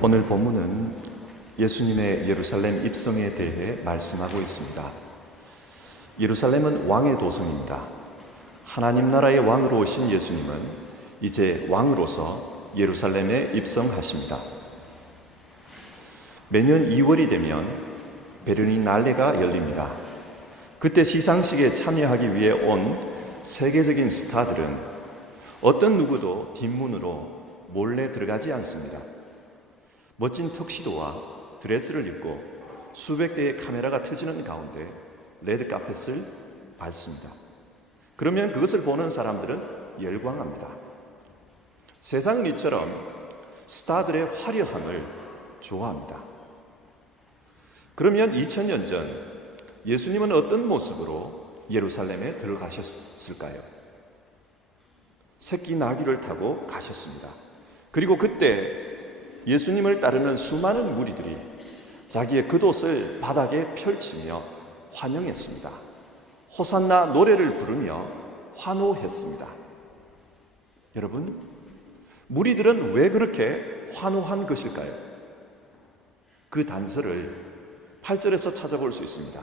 오늘 본문은 예수님의 예루살렘 입성에 대해 말씀하고 있습니다. 예루살렘은 왕의 도성입니다. 하나님 나라의 왕으로 오신 예수님은 이제 왕으로서 예루살렘에 입성하십니다. 매년 2월이 되면 베르니 날레가 열립니다. 그때 시상식에 참여하기 위해 온 세계적인 스타들은 어떤 누구도 뒷문으로 몰래 들어가지 않습니다. 멋진 턱시도와 드레스를 입고 수백 대의 카메라가 터지는 가운데 레드카펫을 밟습니다. 그러면 그것을 보는 사람들은 열광합니다. 세상은 이처럼 스타들의 화려함을 좋아합니다. 그러면 2000년 전 예수님은 어떤 모습으로 예루살렘에 들어가셨을까요? 새끼 나귀를 타고 가셨습니다. 그리고 그때 예수님을 따르는 수많은 무리들이 자기의 겉옷을 바닥에 펼치며 환영했습니다. 호산나 노래를 부르며 환호했습니다. 여러분, 무리들은 왜 그렇게 환호한 것일까요? 그 단서를 8절에서 찾아볼 수 있습니다.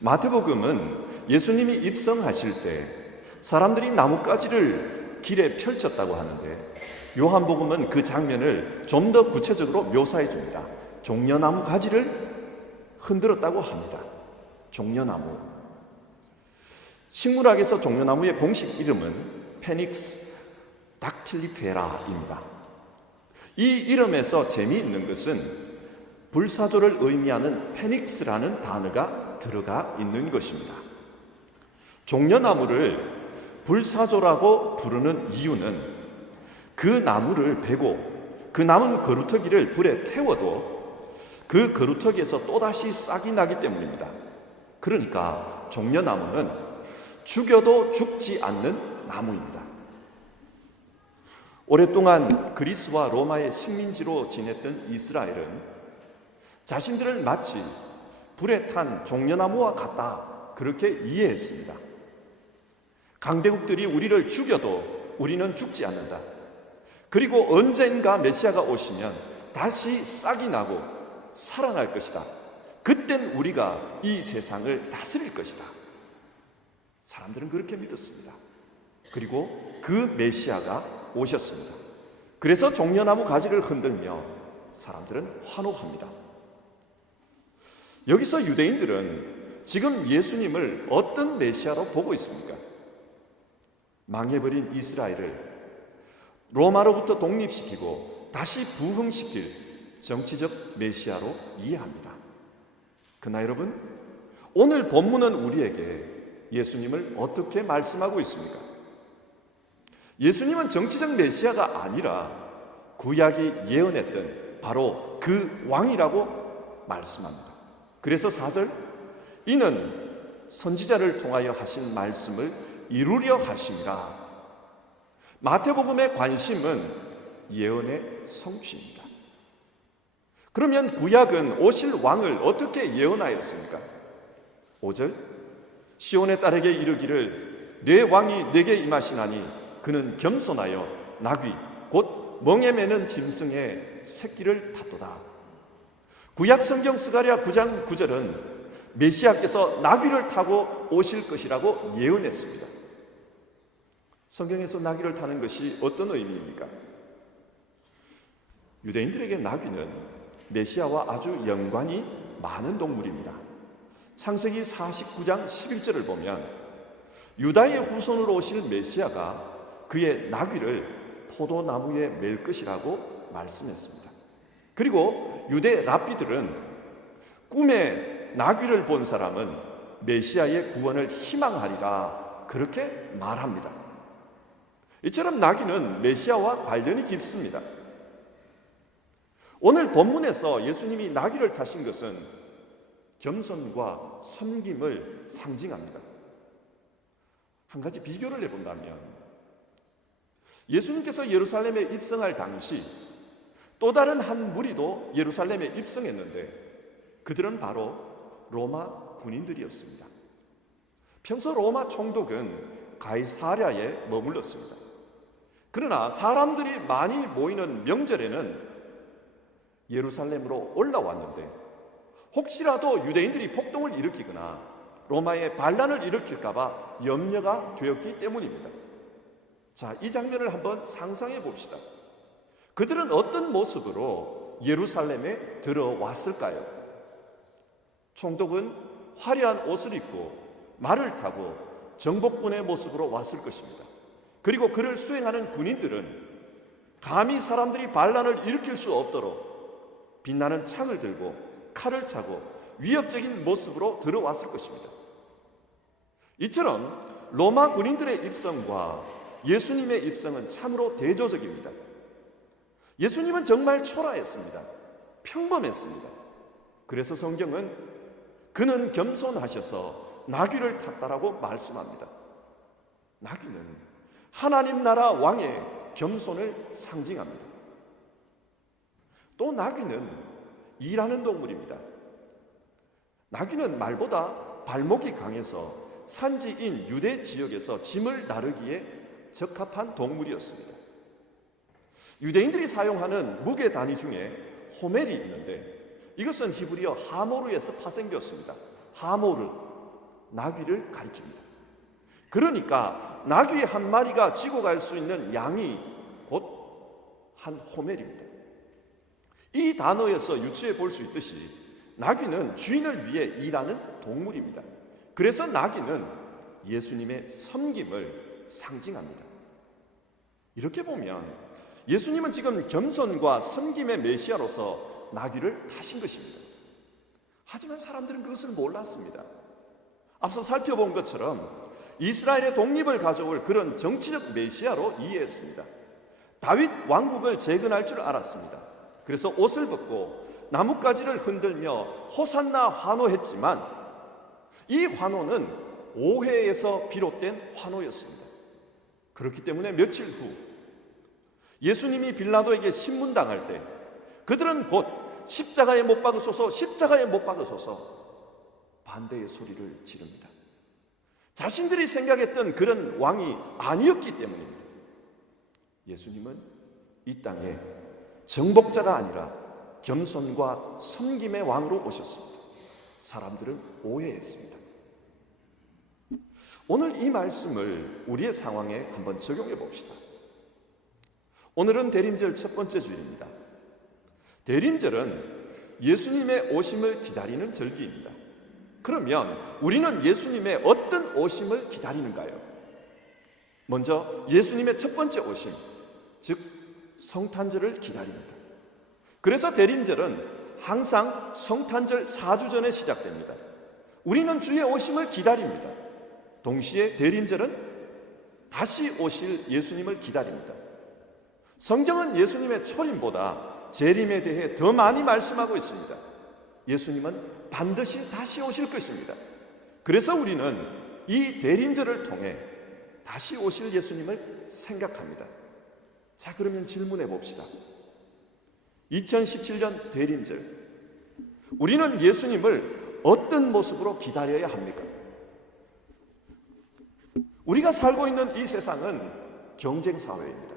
마태복음은 예수님이 입성하실 때 사람들이 나뭇가지를 길에 펼쳤다고 하는데, 요한복음은 그 장면을 좀 더 구체적으로 묘사해 줍니다. 종려나무 가지를 흔들었다고 합니다. 종려나무. 식물학에서 종려나무의 공식 이름은 페닉스 닥틸리페라입니다. 이 이름에서 재미있는 것은 불사조를 의미하는 페닉스라는 단어가 들어가 있는 것입니다. 종려나무를 불사조라고 부르는 이유는 그 나무를 베고 그 남은 거루터기를 불에 태워도 그 거루터기에서 또다시 싹이 나기 때문입니다. 그러니까 종려나무는 죽여도 죽지 않는 나무입니다. 오랫동안 그리스와 로마의 식민지로 지냈던 이스라엘은 자신들을 마치 불에 탄 종려나무와 같다, 그렇게 이해했습니다. 강대국들이 우리를 죽여도 우리는 죽지 않는다. 그리고 언젠가 메시아가 오시면 다시 싹이 나고 살아날 것이다. 그땐 우리가 이 세상을 다스릴 것이다. 사람들은 그렇게 믿었습니다. 그리고 그 메시아가 오셨습니다. 그래서 종려나무 가지를 흔들며 사람들은 환호합니다. 여기서 유대인들은 지금 예수님을 어떤 메시아로 보고 있습니까? 망해버린 이스라엘을 로마로부터 독립시키고 다시 부흥시킬 정치적 메시아로 이해합니다. 그러나 여러분, 오늘 본문은 우리에게 예수님을 어떻게 말씀하고 있습니까? 예수님은 정치적 메시아가 아니라 구약이 예언했던 바로 그 왕이라고 말씀합니다. 그래서 4절, 이는 선지자를 통하여 하신 말씀을 이루려 하심이라. 마태복음의 관심은 예언의 성취입니다. 그러면 구약은 오실 왕을 어떻게 예언하였습니까? 5절, 시온의 딸에게 이르기를 내 왕이 내게 임하시나니 그는 겸손하여 나귀 곧 멍에 매는 짐승의 새끼를 탔도다. 구약 성경 스가랴 9장 9절은 메시아께서 나귀를 타고 오실 것이라고 예언했습니다. 성경에서 나귀를 타는 것이 어떤 의미입니까? 유대인들에게 나귀는 메시아와 아주 연관이 많은 동물입니다. 창세기 49장 11절을 보면 유다의 후손으로 오실 메시아가 그의 나귀를 포도나무에 맬 것이라고 말씀했습니다. 그리고 유대 랍비들은 꿈에 나귀를 본 사람은 메시아의 구원을 희망하리라, 그렇게 말합니다. 이처럼 나귀는 메시아와 관련이 깊습니다. 오늘 본문에서 예수님이 나귀를 타신 것은 겸손과 섬김을 상징합니다. 한 가지 비교를 해본다면 예수님께서 예루살렘에 입성할 당시 또 다른 한 무리도 예루살렘에 입성했는데 그들은 바로 로마 군인들이었습니다. 평소 로마 총독은 가이사랴에 머물렀습니다. 그러나 사람들이 많이 모이는 명절에는 예루살렘으로 올라왔는데 혹시라도 유대인들이 폭동을 일으키거나 로마의 반란을 일으킬까 봐 염려가 되었기 때문입니다. 자, 이 장면을 한번 상상해 봅시다. 그들은 어떤 모습으로 예루살렘에 들어왔을까요? 총독은 화려한 옷을 입고 말을 타고 정복군의 모습으로 왔을 것입니다. 그리고 그를 수행하는 군인들은 감히 사람들이 반란을 일으킬 수 없도록 빛나는 창을 들고 칼을 차고 위협적인 모습으로 들어왔을 것입니다. 이처럼 로마 군인들의 입성과 예수님의 입성은 참으로 대조적입니다. 예수님은 정말 초라했습니다. 평범했습니다. 그래서 성경은 그는 겸손하셔서 나귀를 탔다라고 말씀합니다. 나귀는 하나님 나라 왕의 겸손을 상징합니다. 또 나귀는 일하는 동물입니다. 나귀는 말보다 발목이 강해서 산지인 유대 지역에서 짐을 나르기에 적합한 동물이었습니다. 유대인들이 사용하는 무게 단위 중에 호멜이 있는데 이것은 히브리어 하모르에서 파생되었습니다. 하모르, 나귀를 가리킵니다. 그러니까 나귀 한 마리가 지고 갈 수 있는 양이 곧 한 호멜입니다. 이 단어에서 유추해 볼 수 있듯이 나귀는 주인을 위해 일하는 동물입니다. 그래서 나귀는 예수님의 섬김을 상징합니다. 이렇게 보면 예수님은 지금 겸손과 섬김의 메시아로서 나귀를 타신 것입니다. 하지만 사람들은 그것을 몰랐습니다. 앞서 살펴본 것처럼 이스라엘의 독립을 가져올 그런 정치적 메시아로 이해했습니다. 다윗 왕국을 재건할 줄 알았습니다. 그래서 옷을 벗고 나뭇가지를 흔들며 호산나 환호했지만 이 환호는 오해에서 비롯된 환호였습니다. 그렇기 때문에 며칠 후 예수님이 빌라도에게 신문당할 때 그들은 곧 십자가에 못 박으소서, 십자가에 못 박으소서 반대의 소리를 지릅니다. 자신들이 생각했던 그런 왕이 아니었기 때문입니다. 예수님은 이 땅에 정복자가 아니라 겸손과 섬김의 왕으로 오셨습니다. 사람들은 오해했습니다. 오늘 이 말씀을 우리의 상황에 한번 적용해 봅시다. 오늘은 대림절 첫 번째 주일입니다. 대림절은 예수님의 오심을 기다리는 절기입니다. 그러면 우리는 예수님의 어떤 오심을 기다리는가요? 먼저 예수님의 첫 번째 오심, 즉 성탄절을 기다립니다. 그래서 대림절은 항상 성탄절 4주 전에 시작됩니다. 우리는 주의 오심을 기다립니다. 동시에 대림절은 다시 오실 예수님을 기다립니다. 성경은 예수님의 초림보다 재림에 대해 더 많이 말씀하고 있습니다. 예수님은 반드시 다시 오실 것입니다. 그래서 우리는 이 대림절을 통해 다시 오실 예수님을 생각합니다. 자, 그러면 질문해 봅시다. 2017년 대림절, 우리는 예수님을 어떤 모습으로 기다려야 합니까? 우리가 살고 있는 이 세상은 경쟁 사회입니다.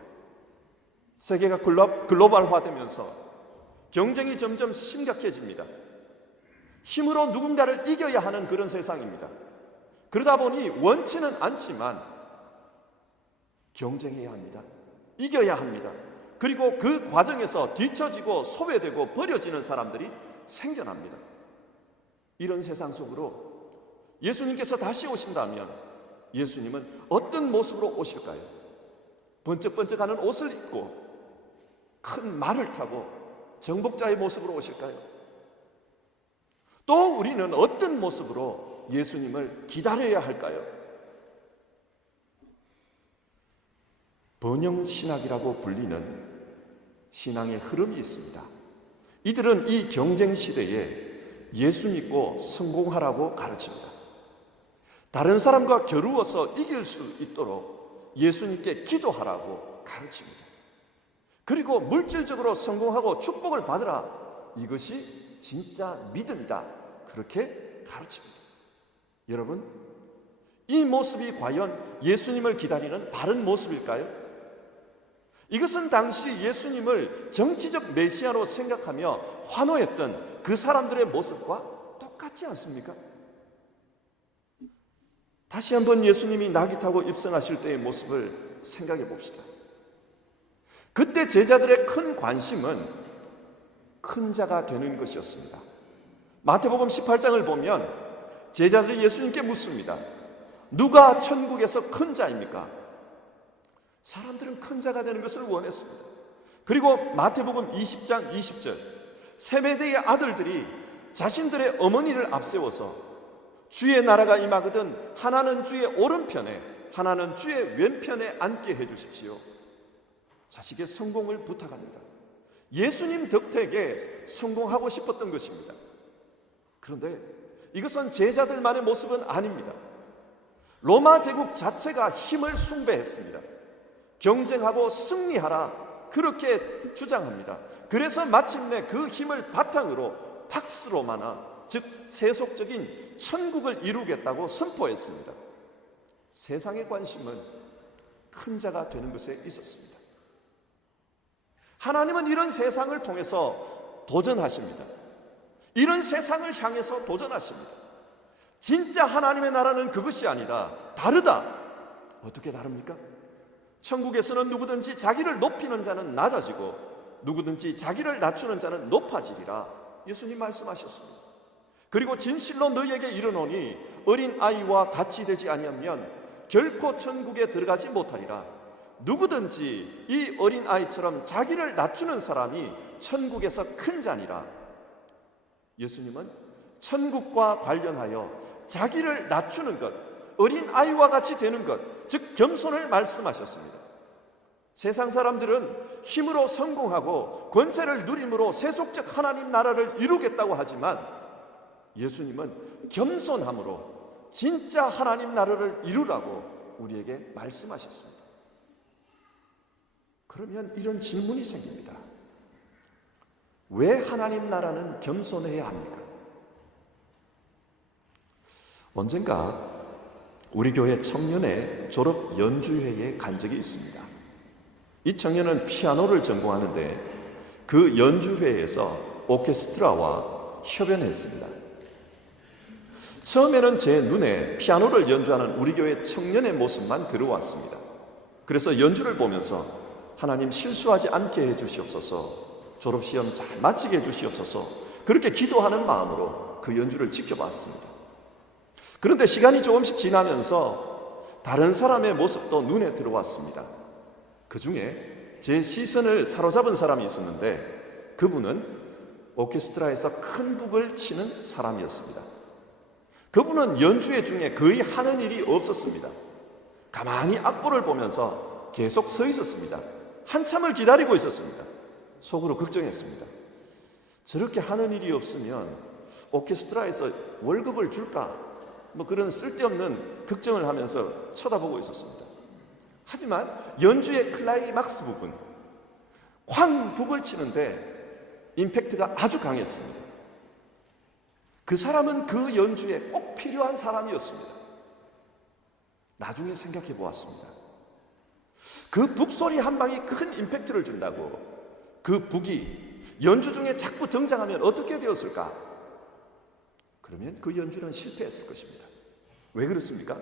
세계가 글로벌화되면서 경쟁이 점점 심각해집니다. 힘으로 누군가를 이겨야 하는 그런 세상입니다. 그러다 보니 원치는 않지만 경쟁해야 합니다. 이겨야 합니다. 그리고 그 과정에서 뒤처지고 소외되고 버려지는 사람들이 생겨납니다. 이런 세상 속으로 예수님께서 다시 오신다면 예수님은 어떤 모습으로 오실까요? 번쩍번쩍하는 옷을 입고 큰 말을 타고 정복자의 모습으로 오실까요? 또 우리는 어떤 모습으로 예수님을 기다려야 할까요? 번영신학이라고 불리는 신앙의 흐름이 있습니다. 이들은 이 경쟁 시대에 예수 믿고 성공하라고 가르칩니다. 다른 사람과 겨루어서 이길 수 있도록 예수님께 기도하라고 가르칩니다. 그리고 물질적으로 성공하고 축복을 받으라, 이것이 진짜 믿음이다, 그렇게 가르칩니다. 여러분, 이 모습이 과연 예수님을 기다리는 바른 모습일까요? 이것은 당시 예수님을 정치적 메시아로 생각하며 환호했던 그 사람들의 모습과 똑같지 않습니까? 다시 한번 예수님이 나귀 타고 입성하실 때의 모습을 생각해 봅시다. 그때 제자들의 큰 관심은 큰 자가 되는 것이었습니다. 마태복음 18장을 보면 제자들이 예수님께 묻습니다. 누가 천국에서 큰 자입니까? 사람들은 큰 자가 되는 것을 원했습니다. 그리고 마태복음 20장 20절 세베대의 아들들이 자신들의 어머니를 앞세워서 주의 나라가 임하거든 하나는 주의 오른편에 하나는 주의 왼편에 앉게 해주십시오. 자식의 성공을 부탁합니다. 예수님 덕택에 성공하고 싶었던 것입니다. 그런데 이것은 제자들만의 모습은 아닙니다. 로마 제국 자체가 힘을 숭배했습니다. 경쟁하고 승리하라 그렇게 주장합니다. 그래서 마침내 그 힘을 바탕으로 팍스 로마나 즉 세속적인 천국을 이루겠다고 선포했습니다. 세상의 관심은 큰 자가 되는 것에 있었습니다. 하나님은 이런 세상을 통해서 도전하십니다. 이런 세상을 향해서 도전하십니다. 진짜 하나님의 나라는 그것이 아니다. 다르다. 어떻게 다릅니까? 천국에서는 누구든지 자기를 높이는 자는 낮아지고 누구든지 자기를 낮추는 자는 높아지리라. 예수님 말씀하셨습니다. 그리고 진실로 너희에게 이르노니 어린 아이와 같이 되지 아니하면 결코 천국에 들어가지 못하리라. 누구든지 이 어린 아이처럼 자기를 낮추는 사람이 천국에서 큰 자니라. 예수님은 천국과 관련하여 자기를 낮추는 것, 어린 아이와 같이 되는 것, 즉 겸손을 말씀하셨습니다. 세상 사람들은 힘으로 성공하고 권세를 누림으로 세속적 하나님 나라를 이루겠다고 하지만 예수님은 겸손함으로 진짜 하나님 나라를 이루라고 우리에게 말씀하셨습니다. 그러면 이런 질문이 생깁니다. 왜 하나님 나라는 겸손해야 합니까? 언젠가 우리 교회 청년의 졸업 연주회에 간 적이 있습니다. 이 청년은 피아노를 전공하는데 그 연주회에서 오케스트라와 협연했습니다. 처음에는 제 눈에 피아노를 연주하는 우리 교회 청년의 모습만 들어왔습니다. 그래서 연주를 보면서 하나님 실수하지 않게 해주시옵소서, 졸업시험 잘 마치게 해주시옵소서, 그렇게 기도하는 마음으로 그 연주를 지켜봤습니다. 그런데 시간이 조금씩 지나면서 다른 사람의 모습도 눈에 들어왔습니다. 그 중에 제 시선을 사로잡은 사람이 있었는데 그분은 오케스트라에서 큰 북을 치는 사람이었습니다. 그분은 연주회 중에 거의 하는 일이 없었습니다. 가만히 악보를 보면서 계속 서 있었습니다. 한참을 기다리고 있었습니다. 속으로 걱정했습니다. 저렇게 하는 일이 없으면 오케스트라에서 월급을 줄까? 그런 쓸데없는 걱정을 하면서 쳐다보고 있었습니다. 하지만 연주의 클라이막스 부분, 쾅 북을 치는데 임팩트가 아주 강했습니다. 그 사람은 그 연주에 꼭 필요한 사람이었습니다. 나중에 생각해 보았습니다. 그 북소리 한 방이 큰 임팩트를 준다고 그 북이 연주 중에 자꾸 등장하면 어떻게 되었을까? 그러면 그 연주는 실패했을 것입니다. 왜 그렇습니까?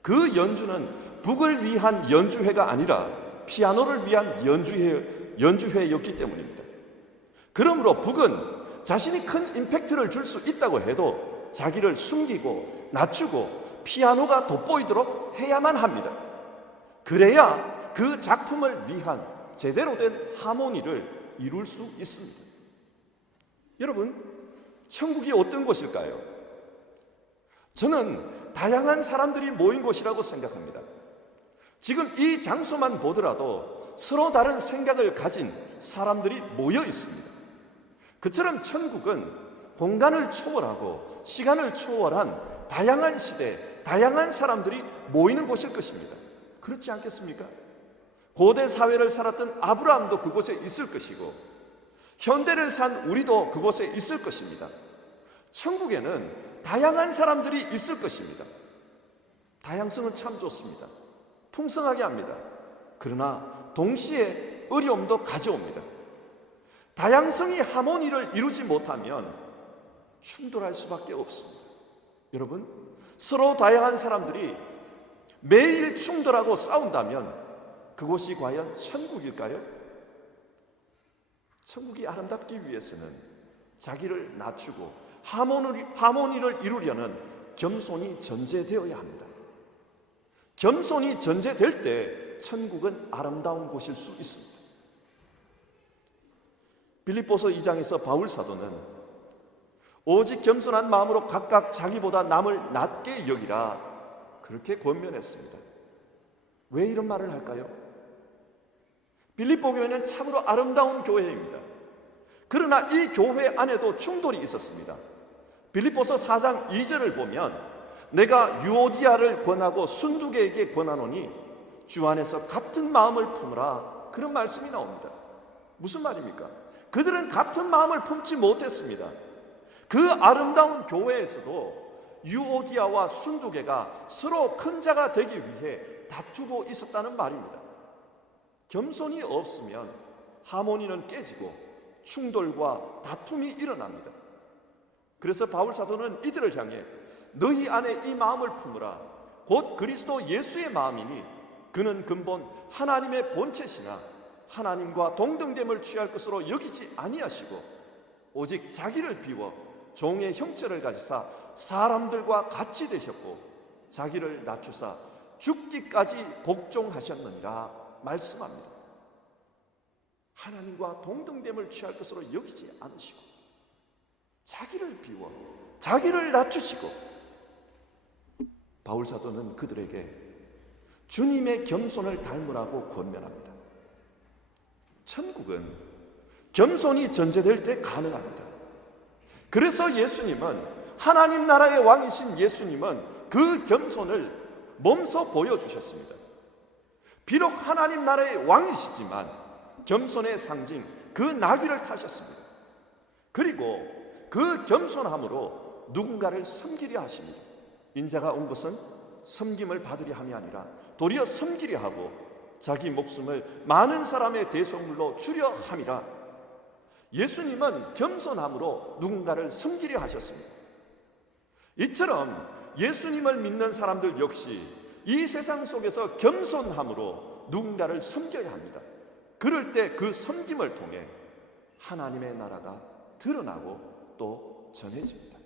그 연주는 북을 위한 연주회가 아니라 피아노를 위한 연주회였기 때문입니다. 그러므로 북은 자신이 큰 임팩트를 줄 수 있다고 해도 자기를 숨기고 낮추고 피아노가 돋보이도록 해야만 합니다. 그래야 그 작품을 위한 제대로 된 하모니를 이룰 수 있습니다. 여러분, 천국이 어떤 곳일까요? 저는 다양한 사람들이 모인 곳이라고 생각합니다. 지금 이 장소만 보더라도 서로 다른 생각을 가진 사람들이 모여 있습니다. 그처럼 천국은 공간을 초월하고 시간을 초월한 다양한 시대, 다양한 사람들이 모이는 곳일 것입니다. 그렇지 않겠습니까? 고대 사회를 살았던 아브라함도 그곳에 있을 것이고 현대를 산 우리도 그곳에 있을 것입니다. 천국에는 다양한 사람들이 있을 것입니다. 다양성은 참 좋습니다. 풍성하게 합니다. 그러나 동시에 어려움도 가져옵니다. 다양성이 하모니를 이루지 못하면 충돌할 수밖에 없습니다. 여러분, 서로 다양한 사람들이 매일 충돌하고 싸운다면 그곳이 과연 천국일까요? 천국이 아름답기 위해서는 자기를 낮추고 하모니를 이루려는 겸손이 전제되어야 합니다. 겸손이 전제될 때 천국은 아름다운 곳일 수 있습니다. 빌립보서 2장에서 바울 사도는 오직 겸손한 마음으로 각각 자기보다 남을 낮게 여기라 그렇게 권면했습니다. 왜 이런 말을 할까요? 빌립보 교회는 참으로 아름다운 교회입니다. 그러나 이 교회 안에도 충돌이 있었습니다. 빌립보서 4장 2절을 보면 내가 유오디아를 권하고 순두계에게 권하노니 주 안에서 같은 마음을 품으라 그런 말씀이 나옵니다. 무슨 말입니까? 그들은 같은 마음을 품지 못했습니다. 그 아름다운 교회에서도 유오디아와 순두계가 서로 큰 자가 되기 위해 다투고 있었다는 말입니다. 겸손이 없으면 하모니는 깨지고 충돌과 다툼이 일어납니다. 그래서 바울 사도는 이들을 향해 너희 안에 이 마음을 품으라 곧 그리스도 예수의 마음이니 그는 근본 하나님의 본체시나 하나님과 동등됨을 취할 것으로 여기지 아니하시고 오직 자기를 비워 종의 형체를 가지사 사람들과 같이 되셨고 자기를 낮추사 죽기까지 복종하셨느니라 말씀합니다. 하나님과 동등됨을 취할 것으로 여기지 않으시고 자기를 비워 자기를 낮추시고 바울 사도는 그들에게 주님의 겸손을 닮으라고 권면합니다. 천국은 겸손이 전제될 때 가능합니다. 그래서 예수님은 하나님 나라의 왕이신 예수님은 그 겸손을 몸소 보여주셨습니다. 비록 하나님 나라의 왕이시지만 겸손의 상징 그 나귀를 타셨습니다. 그리고 그 겸손함으로 누군가를 섬기려 하십니다. 인자가 온 것은 섬김을 받으려 함이 아니라 도리어 섬기려 하고 자기 목숨을 많은 사람의 대속물로 주려 함이라. 예수님은 겸손함으로 누군가를 섬기려 하셨습니다. 이처럼 예수님을 믿는 사람들 역시 이 세상 속에서 겸손함으로 누군가를 섬겨야 합니다. 그럴 때 그 섬김을 통해 하나님의 나라가 드러나고 또 전해집니다.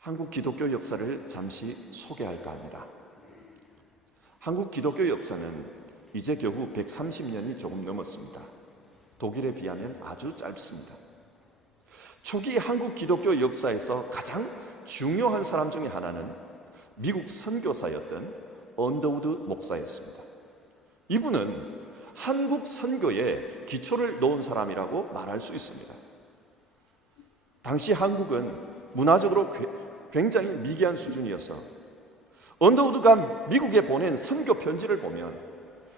한국 기독교 역사를 잠시 소개할까 합니다. 한국 기독교 역사는 이제 겨우 130년이 조금 넘었습니다. 독일에 비하면 아주 짧습니다. 초기 한국 기독교 역사에서 가장 중요한 사람 중에 하나는 미국 선교사였던 언더우드 목사였습니다. 이분은 한국 선교에 기초를 놓은 사람이라고 말할 수 있습니다. 당시 한국은 문화적으로 굉장히 미개한 수준이어서 언더우드가 미국에 보낸 선교 편지를 보면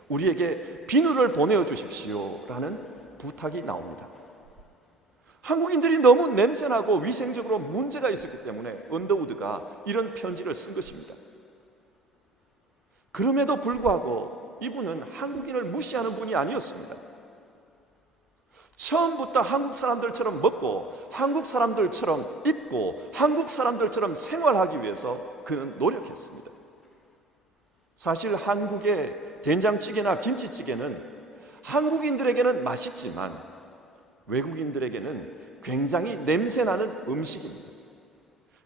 우리에게 비누를 보내주십시오 라는 부탁이 나옵니다. 한국인들이 너무 냄새나고 위생적으로 문제가 있었기 때문에 언더우드가 이런 편지를 쓴 것입니다. 그럼에도 불구하고 이분은 한국인을 무시하는 분이 아니었습니다. 처음부터 한국 사람들처럼 먹고 한국 사람들처럼 입고 한국 사람들처럼 생활하기 위해서 그는 노력했습니다. 사실 한국의 된장찌개나 김치찌개는 한국인들에게는 맛있지만 외국인들에게는 굉장히 냄새나는 음식입니다.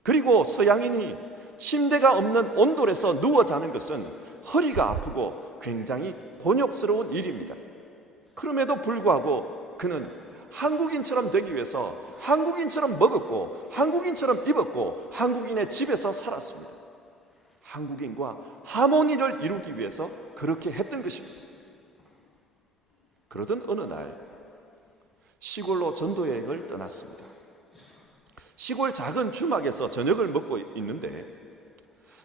그리고 서양인이 침대가 없는 온돌에서 누워 자는 것은 허리가 아프고 굉장히 곤욕스러운 일입니다. 그럼에도 불구하고 그는 한국인처럼 되기 위해서 한국인처럼 먹었고 한국인처럼 입었고 한국인의 집에서 살았습니다. 한국인과 하모니를 이루기 위해서 그렇게 했던 것입니다. 그러던 어느 날 시골로 전도여행을 떠났습니다. 시골 작은 주막에서 저녁을 먹고 있는데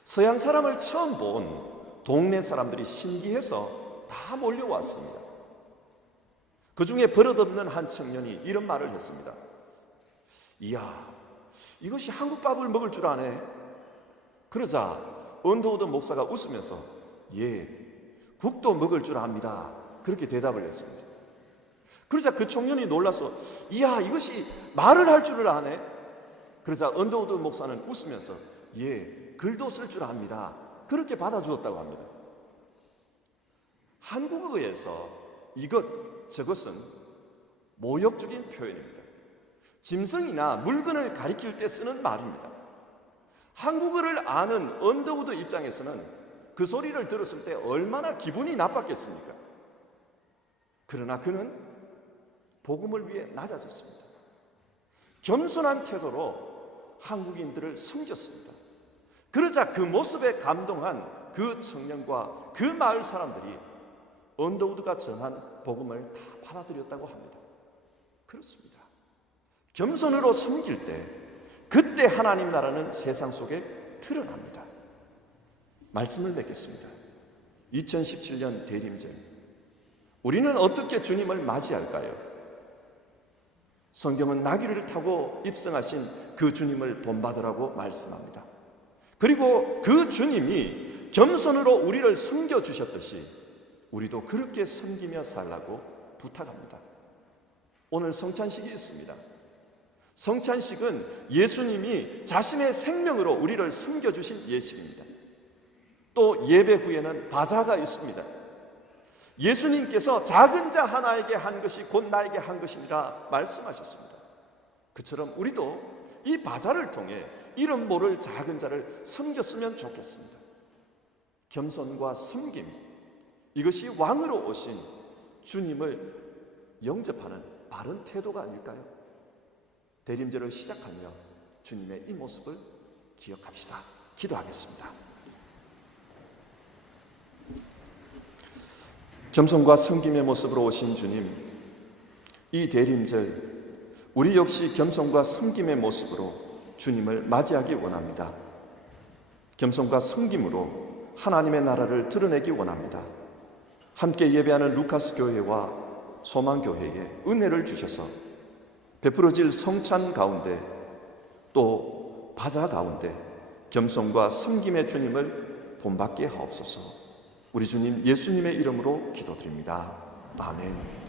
서양 사람을 처음 본 동네 사람들이 신기해서 다 몰려왔습니다. 그 중에 버릇없는 한 청년이 이런 말을 했습니다. 이야, 이것이 한국밥을 먹을 줄 아네. 그러자 언더우드 목사가 웃으면서 예, 국도 먹을 줄 압니다. 그렇게 대답을 했습니다. 그러자 그 청년이 놀라서 이야, 이것이 말을 할 줄을 아네. 그러자 언더우드 목사는 웃으면서 예, 글도 쓸 줄 압니다. 그렇게 받아주었다고 합니다. 한국어에서 저것은 모욕적인 표현입니다. 짐승이나 물건을 가리킬 때 쓰는 말입니다. 한국어를 아는 언더우드 입장에서는 그 소리를 들었을 때 얼마나 기분이 나빴겠습니까? 그러나 그는 복음을 위해 낮아졌습니다. 겸손한 태도로 한국인들을 섬겼습니다. 그러자 그 모습에 감동한 그 청년과 그 마을 사람들이 언더우드가 전한 복음을 다 받아들였다고 합니다. 그렇습니다. 겸손으로 섬길 때 그때 하나님 나라는 세상 속에 드러납니다. 말씀을 맺겠습니다. 2017년 대림절, 우리는 어떻게 주님을 맞이할까요? 성경은 나귀를 타고 입성하신 그 주님을 본받으라고 말씀합니다. 그리고 그 주님이 겸손으로 우리를 섬겨주셨듯이 우리도 그렇게 섬기며 살라고 부탁합니다. 오늘 성찬식이 있습니다. 성찬식은 예수님이 자신의 생명으로 우리를 섬겨주신 예식입니다. 또 예배 후에는 바자가 있습니다. 예수님께서 작은 자 하나에게 한 것이 곧 나에게 한 것이니라 말씀하셨습니다. 그처럼 우리도 이 바자를 통해 이름 모를 작은 자를 섬겼으면 좋겠습니다. 겸손과 섬김, 이것이 왕으로 오신 주님을 영접하는 바른 태도가 아닐까요? 대림절을 시작하며 주님의 이 모습을 기억합시다. 기도하겠습니다. 겸손과 섬김의 모습으로 오신 주님, 이 대림절 우리 역시 겸손과 섬김의 모습으로 주님을 맞이하기 원합니다. 겸손과 섬김으로 하나님의 나라를 드러내기 원합니다. 함께 예배하는 루카스 교회와 소망교회에 은혜를 주셔서 베풀어질 성찬 가운데 또 바자 가운데 겸손과 섬김의 주님을 본받게 하옵소서. 우리 주님 예수님의 이름으로 기도드립니다. 아멘.